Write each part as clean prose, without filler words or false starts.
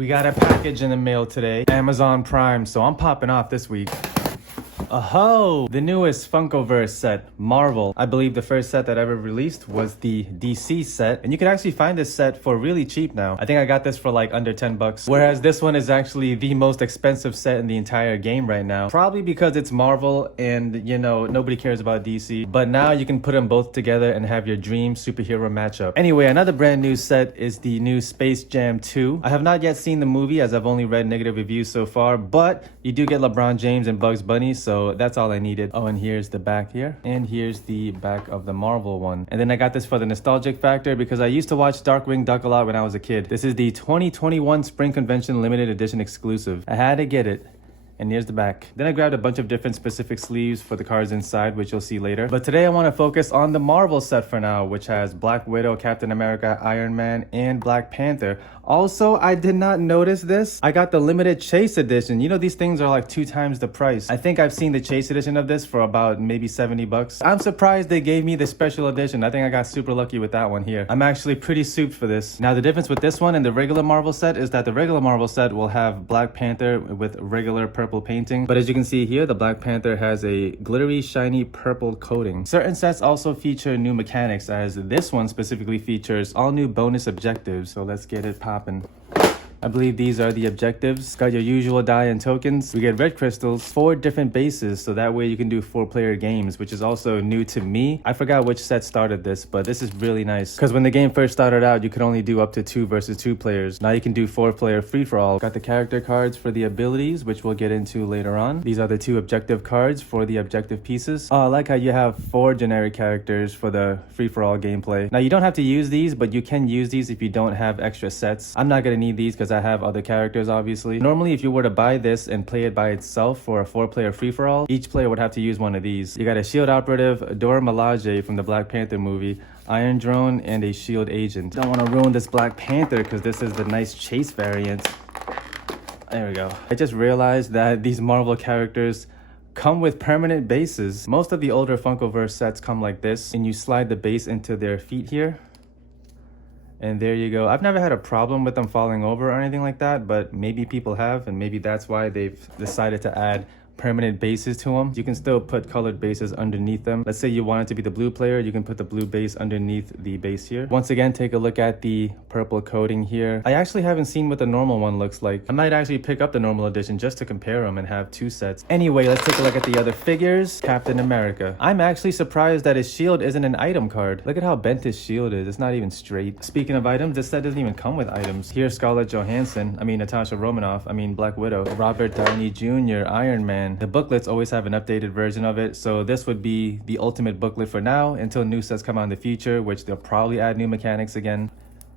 We got a package in the mail today, Amazon Prime, so I'm popping off this week. Oh, the newest Funkoverse set, Marvel. I believe the first set that ever released was the DC set, and you can actually find this set for really cheap now. I think I got this for like under 10 bucks, whereas this one is actually the most expensive set in the entire game right now. Probably because it's Marvel and, you know, nobody cares about DC, but now you can put them both together and have your dream superhero matchup. Anyway, another brand new set is the new Space Jam 2. I have not yet seen the movie as I've only read negative reviews so far, but you do get LeBron James and Bugs Bunny, so that's all I needed. Oh, and here's the back here. And here's the back of the Marvel one. And then I got this for the nostalgic factor because I used to watch Darkwing Duck a lot when I was a kid. This is the 2021 Spring Convention Limited Edition exclusive. I had to get it. And here's the back. Then I grabbed a bunch of different specific sleeves for the cards inside, which you'll see later. But today I want to focus on the Marvel set for now, which has Black Widow, Captain America, Iron Man, and Black Panther. Also, I did not notice this. I got the limited Chase edition. You know, these things are like 2 times the price. I think I've seen the Chase edition of this for about maybe 70 bucks. I'm surprised they gave me the special edition. I think I got super lucky with that one here. I'm actually pretty souped for this. Now, the difference with this one and the regular Marvel set is that the regular Marvel set will have Black Panther with regular purple painting. But as you can see here, the Black Panther has a glittery, shiny purple coating. Certain sets also feature new mechanics, as this one specifically features all new bonus objectives. So let's get it popping. I believe these are the objectives. Got your usual die and tokens. We get red crystals, 4 different bases, so that way you can do 4-player games, which is also new to me. I forgot which set started this, but this is really nice. Because when the game first started out, you could only do up to 2 versus 2 players. Now you can do 4-player free-for-all. Got the character cards for the abilities, which we'll get into later on. These are the 2 objective cards for the objective pieces. Oh, I like how you have 4 generic characters for the free-for-all gameplay. Now you don't have to use these, but you can use these if you don't have extra sets. I'm not going to need these because I have other characters, obviously. Normally, if you were to buy this and play it by itself for a 4-player free-for-all, each player would have to use one of these. You got a shield operative, Dora Milaje from the Black Panther movie, Iron Drone, and a shield agent. Don't want to ruin this Black Panther because this is the nice Chase variant. There we go. I just realized that these Marvel characters come with permanent bases. Most of the older Funkoverse sets come like this, and you slide the base into their feet here. And there you go. I've never had a problem with them falling over or anything like that, but maybe people have, and maybe that's why they've decided to add permanent bases to them. You can still put colored bases underneath them. Let's say you want it to be the blue player, you can put the blue base underneath the base here. Once again, take a look at the purple coating here. I actually haven't seen what the normal one looks like. I might actually pick up the normal edition just to compare them and have 2 sets. Anyway, let's take a look at the other figures. Captain America. I'm actually surprised that his shield isn't an item card. Look at how bent his shield is. It's not even straight. Speaking of items, this set doesn't even come with items. Here's Scarlett Johansson, Natasha Romanoff, Black Widow, Robert Downey Jr., Iron Man. The booklets always have an updated version of it, so this would be the ultimate booklet for now until new sets come out in the future, which they'll probably add new mechanics again.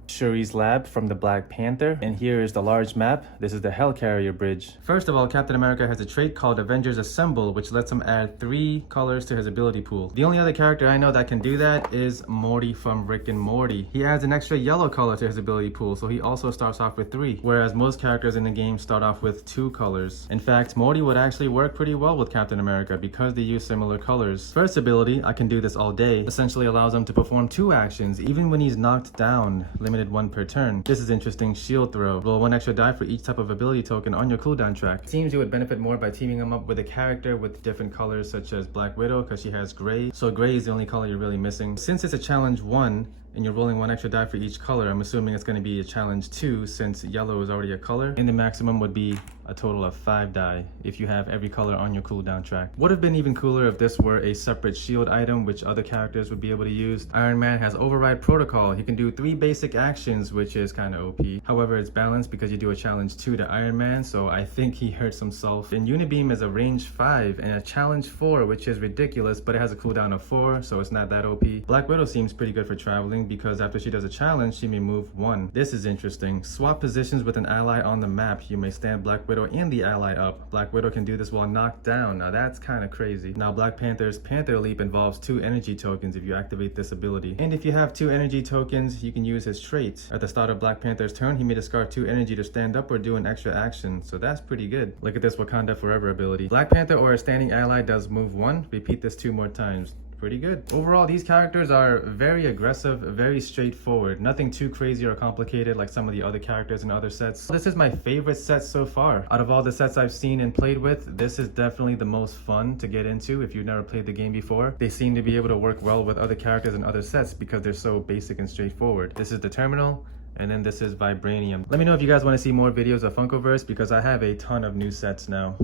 Shuri's Lab from the Black Panther. And here is the large map. This is the Hellcarrier Bridge. First of all, Captain America has a trait called Avengers Assemble, which lets him add 3 colors to his ability pool. The only other character I know that can do that is Morty from Rick and Morty. He adds an extra yellow color to his ability pool, so he also starts off with 3, whereas most characters in the game start off with 2 colors. In fact, Morty would actually work pretty well with Captain America because they use similar colors. First ability, I can do this all day, essentially allows him to perform 2 actions, even when he's knocked down, limited 1 per turn. This is interesting. Shield throw. Roll 1 extra die for each type of ability token on your cooldown track. Seems you would benefit more by teaming him up with a character with different colors, such as Black Widow, because she has gray. So gray is the only color you're really missing. Since it's a challenge 1, and you're rolling 1 extra die for each color, I'm assuming it's going to be a challenge 2 since yellow is already a color. And the maximum would be a total of 5 die if you have every color on your cooldown track. Would have been even cooler if this were a separate shield item, which other characters would be able to use. Iron Man has Override Protocol. He can do 3 basic actions, which is kind of OP. However, it's balanced because you do a challenge 2 to Iron Man, so I think he hurts himself. And Unibeam is a range 5 and a challenge 4, which is ridiculous, but it has a cooldown of 4, so it's not that OP. Black Widow seems pretty good for traveling because after she does a challenge, she may move 1. This is interesting. Swap positions with an ally on the map. You may stand Black Widow and the ally up. Black Widow can do this while knocked down. Now that's kind of crazy. Now Black Panther's Panther Leap involves 2 energy tokens if you activate this ability. And if you have 2 energy tokens, you can use his trait. At the start of Black Panther's turn, he may discard 2 energy to stand up or do an extra action. So that's pretty good. Look at this Wakanda Forever ability. Black Panther or a standing ally does move 1. Repeat this 2 more times. pretty good. Overall, these characters are very aggressive, very straightforward. Nothing too crazy or complicated like some of the other characters in other sets. This is my favorite set so far. Out of all the sets I've seen and played with, this is definitely the most fun to get into if you've never played the game before. They seem to be able to work well with other characters in other sets because they're so basic and straightforward. This is the Terminal, and then this is Vibranium. Let me know if you guys want to see more videos of Funkoverse because I have a ton of new sets now.